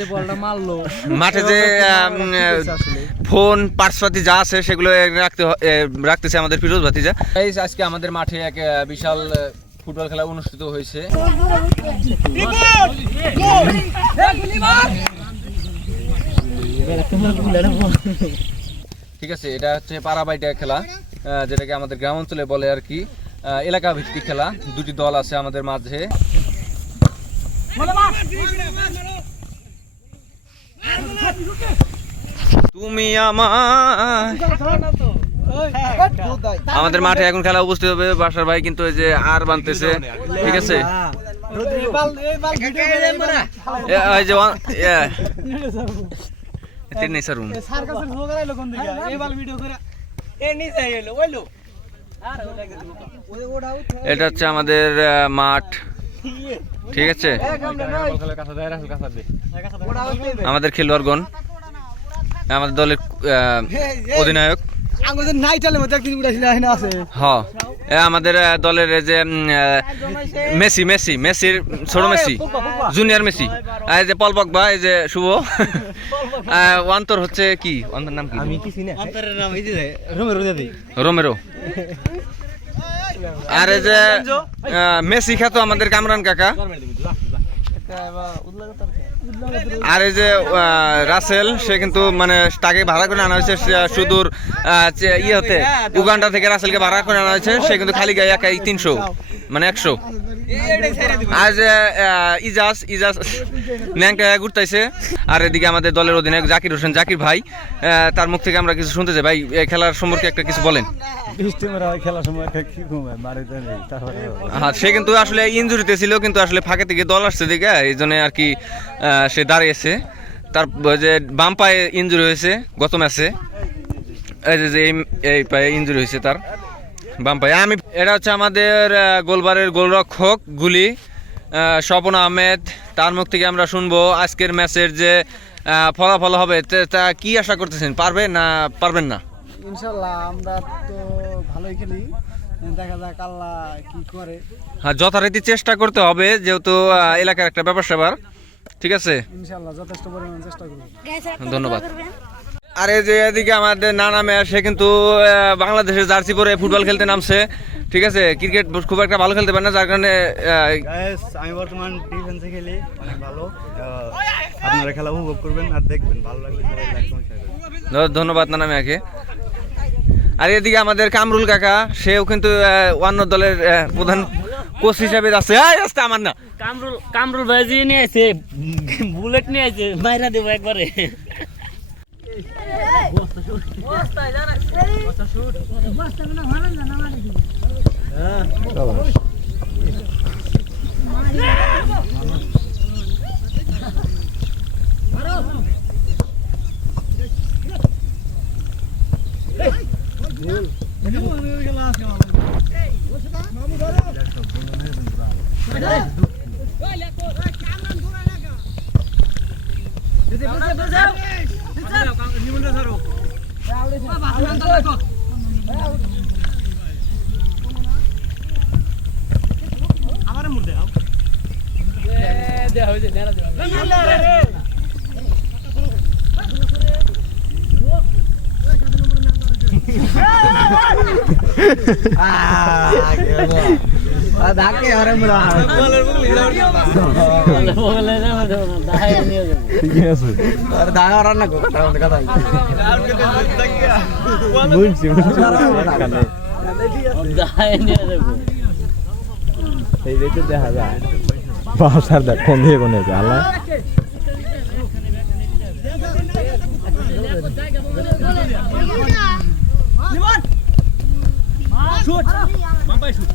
যে বলটা মারলো মাঠে যে ফোন পার্সপাতি যা আছে সেগুলো রাখতেছে আমাদের ফিরোজ ভাতিজা। আজকে আমাদের মাঠে এক বিশাল ফুটবল খেলা অনুষ্ঠিত হয়েছে। ঠিক আছে, এটা হচ্ছে পাড়াবাইটা খেলা, যেটাকে আমাদের গ্রাম অঞ্চলে বলে আর কি, এলাকা ভিত্তিক খেলা। দুটি দল আছে আমাদের মাঝে। তুমি আমাদের মাঠে এখন খেলা উপস্থিত হবে বাসার ভাই, কিন্তু এই যে আর বানতেছে। ঠিক আছে, এই যে এটা হচ্ছে আমাদের মাঠ। ঠিক আছে, আমাদের খেলোয়াড়গণ, আমাদের দলের অধিনায়ক আমাদের দলের যে মেসির ছোট মেসি, জুনিয়র মেসি, এই যে পল পগবা, এই যে শুভ, অন্তর হচ্ছে কি, অন্তর নাম কি, রোমেরো। আর এই যে মেসি খ্যাত আমাদের কামরান কাকা। আর এই যে রাসেল, সে কিন্তু মানে তাকে ভাড়া করে আনা হয়েছে সুদূর হতে উগান্ডা থেকে। রাসেলকে ভাড়া করে আনা হয়েছে, সে কিন্তু খালি গায়ে একাই 300 মানে 100। আর যে ইজাজ ন্যাংটা ঘুরতেছে। আর এদিকে আমাদের দলের অধিনায়ক জাকির হোসেন, জাকির ভাই, তার মুখ থেকে আমরা কিছু শুনতে চাই। ভাই, এই খেলার সম্পর্কে একটা কিছু বলেন। হ্যাঁ, সে কিন্তু আসলে ইনজুরিতে ছিল, কিন্তু আসলে ফাঁকে থেকে দল আসছে দিকে, এই জন্য আর কি সে দাঁড়িয়েছে। তার যে বাম পায়ে ইনজুরি হয়েছে গত ম্যাচে, এই পায়ে ইনজুরি হয়েছে তার বাম পায়ে। এটা হচ্ছে আমাদের গোলবারের গোলরক্ষক গুলি স্বপন আহমেদ। তার মুখ থেকে আমরা শুনবো আজকের ম্যাচের যে ফলাফল হবে, তা কি আশা করতেছেন, পারবে না পারবেন না? ইনশাআল্লাহ আমরা তো ভালোই খেলি, দেখা যাক আল্লাহ কি করে। হ্যাঁ, যথারীতি চেষ্টা করতে হবে, যেহেতু এলাকার একটা ব্যাপার স্যাপার। ঠিক আছে, ইনশাআল্লাহ যথেষ্ট পরিমাণ চেষ্টা করব। ধন্যবাদ। আর এই যে এদিকে আমাদের নানা মেয়া, সে কিন্তু বাংলাদেশের জার্সি পরে ফুটবল খেলতে নামছে। ঠিক আছে, ক্রিকেট খুব একটা ভালো খেলতে পারে না, যার কারণে আমি বর্তমান ডিফেন্সে খেলি, অনেক ভালো। আপনারা খেলা উপভোগ করবেন আর দেখবেন, ভালো লাগলে সবাই লাইক কমেন্ট শেয়ার করবেন। ধন্যবাদ নানা মেয়াকে। আর এদিকে আমাদের কামরুল কাকা, সেও কিন্তু অন্য দলের প্রধান কোচ হিসাবে আছে। আমার না, কামরুল ভাই যে নিয়ে আছে, বুলেট নিয়ে আছে, মাইরা দেবো একবারে। দেখা যায় বাসার দেখ কোন দিয়ে কোনে যায় Shoot! Mampai shoot!